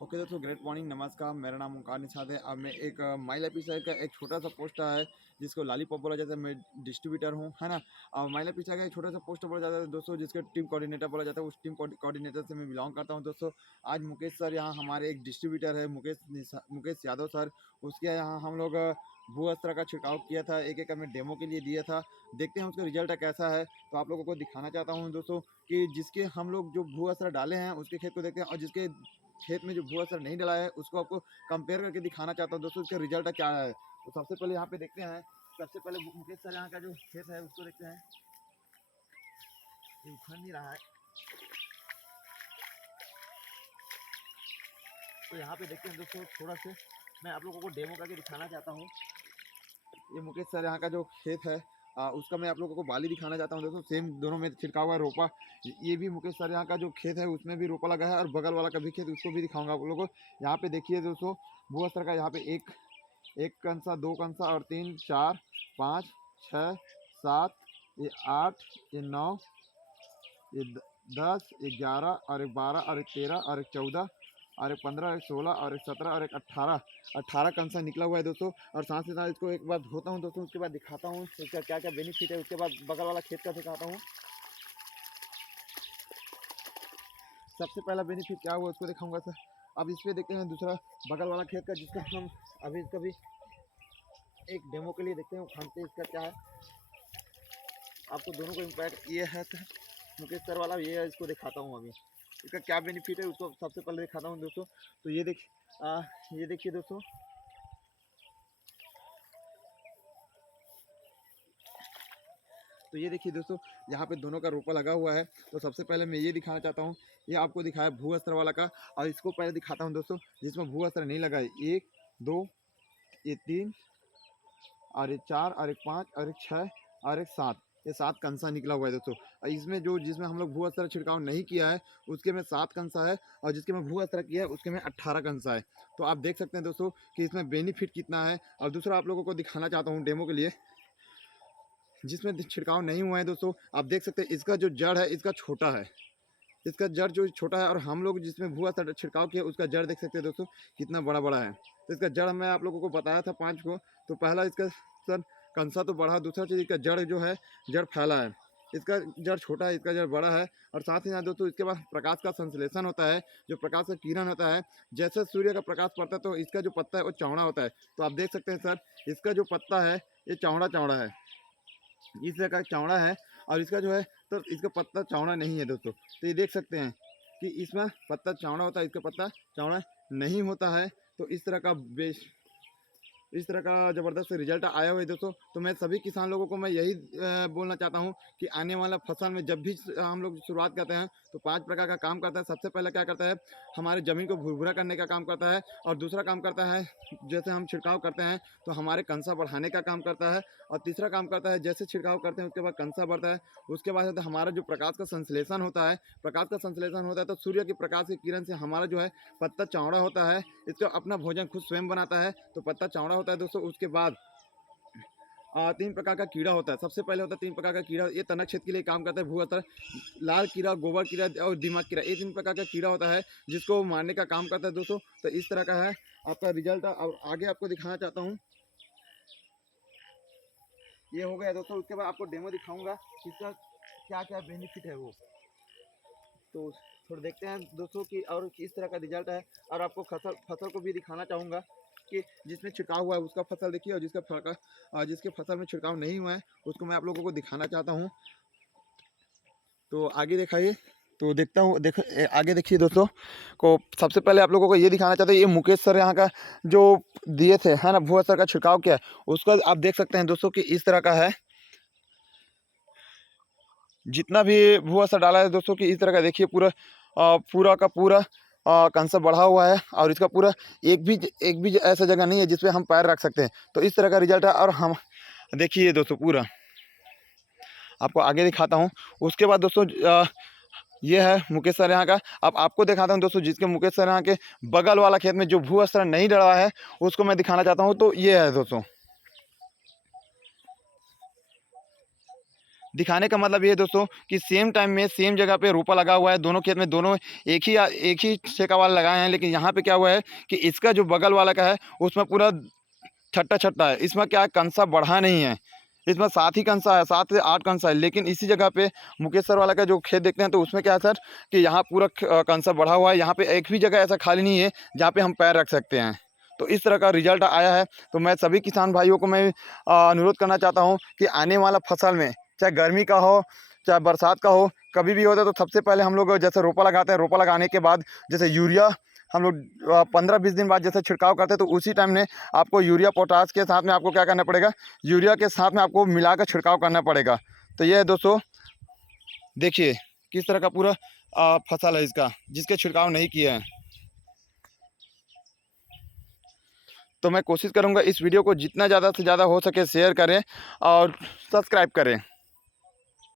Okay दोस्तों, great morning, नमस्कार। मेरा नाम ओंकार निषाद है। अब मैं एक माइल एपिसोड का एक छोटा सा पोस्ट है जिसको लॉलीपॉप बोला जाता है। मैं डिस्ट्रीब्यूटर हूँ, है ना। और माइल एपिसोड का एक छोटा सा पोस्ट बोला जाता है दोस्तों, जिसके टीम कोऑर्डिनेटर बोला जाता है। उस टीम कोऑर्डिनेटर से मैं बिलोंग करता हूँ दोस्तों। आज मुकेश सर यहाँ हमारे एक डिस्ट्रीब्यूटर है, मुकेश यादव सर। उसके यहाँ हम लोग भू अस्त्र का छिड़काव किया था, एक एकड़ में डेमो के लिए दिया था। देखते हैं उसका रिजल्ट कैसा है। तो आप लोगों को दिखाना चाहता हूँ दोस्तों कि जिसके हम लोग जो भू अस्त्र डाले हैं उसके खेत को देखते हैं, और जिसके खेत में जो भू असर नहीं डला है उसको आपको कंपेयर करके दिखाना चाहता हूँ दोस्तों, उसका रिजल्ट क्या है। तो सबसे पहले यहाँ पे देखते हैं। सबसे पहले मुकेश सर यहाँ का जो खेत है उसको देखते हैं। ये उखड़ नहीं रहा है, तो यहाँ पे देखते हैं दोस्तों। थोड़ा से मैं आप लोगों को डेमो करके दिखाना चाहता हूँ। ये मुकेश सर यहाँ का जो खेत है उसका मैं आप लोगों को बाली दिखाना चाहता हूँ दोस्तों। सेम दोनों में छिड़का हुआ है रोपा। ये भी मुकेश सर यहाँ का जो खेत है उसमें भी रोपा लगा है, और बगल वाला का भी खेत उसको भी दिखाऊंगा आप लोगों को। यहाँ पे देखिए दोस्तों, भू अस्त्र का यहाँ पे एक एक कंसा, दो कंसा, और तीन, चार, पाँच, छः, सात, ये आठ, ये नौ, ये 10, ये 11, और एक 12, और एक 13, और एक 14, और एक 15, एक 16, और एक 17, और एक 18 कंसा निकला हुआ है दोस्तों। और साथ ही साथ इसको एक बार धोता हूँ दोस्तों, उसके बाद दिखाता हूँ इसका क्या क्या बेनिफिट है। उसके बाद बगल वाला खेत का दिखाता हूँ। सबसे पहला बेनिफिट क्या हुआ उसको दिखाऊंगा सर। अब इस पर देखते हैं दूसरा बगल वाला खेत का, जिसका हम अभी इसका भी एक डेमो के लिए देखते हैं खानते इसका क्या है। आपको दोनों को इम्पैक्ट ये है सर, मुकेश सर वाला ये है, इसको दिखाता हूँ अभी इसका क्या बेनिफिट है उसको सबसे पहले दिखाता हूँ दोस्तों। तो ये देखिए दोस्तों, तो ये देखिए दोस्तों, यहाँ पे दोनों का रोपा लगा हुआ है। तो सबसे पहले मैं ये दिखाना चाहता हूँ, ये आपको दिखाया भू अस्त्र वाला का, और इसको पहले दिखाता हूँ दोस्तों जिसमें भू अस्त्र नहीं लगा है। एक, दो, ये तीन, और एक चार, और एक पाँच, और एक छः, और एक सात, ये 7 कंसा निकला हुआ है दोस्तों। और इसमें जो जिसमें हम लोग भू अस्त्र छिड़काव नहीं किया है उसके में 7 कंसा है, और जिसके में भू अस्त्र किया है उसके में 18 कंसा है। तो आप देख सकते हैं दोस्तों कि इसमें बेनिफिट कितना है। और दूसरा आप लोगों को दिखाना चाहता हूँ डेमो के लिए, जिसमें छिड़काव नहीं हुआ है दोस्तों। आप देख सकते हैं इसका जो जड़ है इसका छोटा है, इसका जड़ जो छोटा है, और हम लोग जिसमें भुआ छिड़काव किया उसका जड़ देख सकते हैं दोस्तों कितना बड़ा बड़ा है। तो इसका जड़ मैं आप लोगों को बताया था 5 को। तो पहला इसका सर कंसा तो बढ़ा, दूसरा चीज़ इसका जड़ जो है जड़ फैला है। इसका जड़ छोटा है, इसका जड़ बड़ा है। और साथ ही साथ दोस्तों इसके बाद प्रकाश का संश्लेषण होता है, जो प्रकाश का किरण होता है। जैसे सूर्य का प्रकाश पड़ता है तो इसका जो पत्ता है वो चौड़ा होता है। तो आप देख सकते हैं सर, इसका जो पत्ता है ये चौड़ा चौड़ा है, इस तरह का चौड़ा है। और इसका जो है तो इसका पत्ता चौड़ा नहीं है दोस्तों। तो ये देख सकते हैं कि इसमें पत्ता चौड़ा होता है, इसका पत्ता चौड़ा नहीं होता है। तो इस तरह का ज़बरदस्त रिजल्ट आया हुआ है दोस्तों। तो मैं सभी किसान लोगों को मैं यही बोलना चाहता हूँ कि आने वाला फसल में जब भी हम लोग शुरुआत करते हैं तो 5 प्रकार का काम करता है। सबसे पहले क्या करता है, हमारे ज़मीन को भुरभुरा करने का काम करता है। और दूसरा काम करता है, जैसे हम छिड़काव करते हैं तो हमारे कंसा बढ़ाने का काम करता है। और तीसरा काम करता है, जैसे छिड़काव करते हैं उसके बाद कंसा बढ़ता है। उसके बाद तो हमारा जो प्रकाश का संश्लेषण होता है, तो सूर्य के प्रकाश की किरण से हमारा जो है पत्ता चौड़ा होता है। इसका अपना भोजन खुद स्वयं बनाता है, तो पत्ता चौड़ा होता है दोस्तों। उसके बाद 3 प्रकार का कीड़ा होता है। सबसे पहले होता है 3 प्रकार का कीड़ा, ये तनक क्षेत्र के लिए काम करता है। भू अस्त्र, लाल कीड़ा, गोबर कीड़ा और दिमाग कीड़ा, ये 3 प्रकार का कीड़ा होता है जिसको मारने का काम करता है दोस्तों। तो इस तरह का है आपका रिजल्ट। अब आगे आपको दिखाना चाहता हूँ, ये हो गया दोस्तों। उसके बाद आपको डेमो दिखाऊंगा इसका क्या क्या बेनिफिट है वो। तो थोड़ा देखते हैं दोस्तों कि और किस तरह का रिजल्ट है। और आपको फसल को भी दिखाना चाहूँगा कि जिसमें छिड़काव हुआ है उसका फसल देखिए, और जिसके फसल में छिड़काव नहीं हुआ है उसको मैं आप लोगों को दिखाना चाहता हूँ। तो आगे दिखाइए। तो देखता हूँ, आगे देखिए दोस्तों को। सबसे पहले आप लोगों को ये दिखाना चाहते हैं, ये मुकेश सर यहाँ का जो दिए थे, है ना, भुआ सर का छिड़काव किया है उसका आप देख सकते हैं दोस्तों कि इस तरह का है। जितना भी भुआ सा डाला है दोस्तों कि इस तरह का देखिए, पूरा का पूरा कंसा बढ़ा हुआ है। और इसका पूरा एक भी ऐसा जगह नहीं है जिसपे हम पैर रख सकते हैं। तो इस तरह का रिजल्ट है। और हम देखिए दोस्तों, पूरा आपको आगे दिखाता हूँ। उसके बाद दोस्तों ये है मुकेश सर यहाँ का। अब आपको दिखाता हूँ दोस्तों, जिसके मुकेश सर यहाँ के बगल वाला खेत में जो भू अस्त्र नहीं डला है उसको मैं दिखाना चाहता हूँ। तो ये है दोस्तों, दिखाने का मतलब ये है दोस्तों कि सेम टाइम में सेम जगह पे रोपा लगा हुआ है, दोनों खेत में दोनों एक ही छेका वाला लगाए हैं, लेकिन यहाँ पे क्या हुआ है कि इसका जो बगल वाला का है उसमें पूरा छट्टा छट्टा है। इसमें क्या है, कंसा बढ़ा नहीं है, इसमें 7 ही कंसा है, 7 से 8 कंसा है। लेकिन इसी जगह पे मुकेश सर वाला का जो खेत देखते हैं तो उसमें क्या है सर कि यहाँ पूरा कंसा बढ़ा हुआ है, यहाँ पे एक भी जगह ऐसा खाली नहीं है जहाँ पे हम पैर रख सकते हैं। तो इस तरह का रिजल्ट आया है। तो मैं सभी किसान भाइयों को मैं अनुरोध करना चाहता हूँ कि आने वाला फसल में चाहे गर्मी का हो चाहे बरसात का हो, कभी भी होता है तो सबसे पहले हम लोग जैसे रोपा लगाते हैं, रोपा लगाने के बाद जैसे यूरिया हम लोग 15-20 दिन बाद जैसे छिड़काव करते हैं तो उसी टाइम में आपको यूरिया पोटाश के साथ में आपको क्या करना पड़ेगा, यूरिया के साथ में आपको मिलाकर छिड़काव करना पड़ेगा। तो ये है दोस्तों, देखिए किस तरह का पूरा फसल है इसका जिसके छिड़काव नहीं किए हैं। तो मैं कोशिश करूँगा इस वीडियो को जितना ज़्यादा से ज़्यादा हो सके शेयर करें और सब्सक्राइब करें।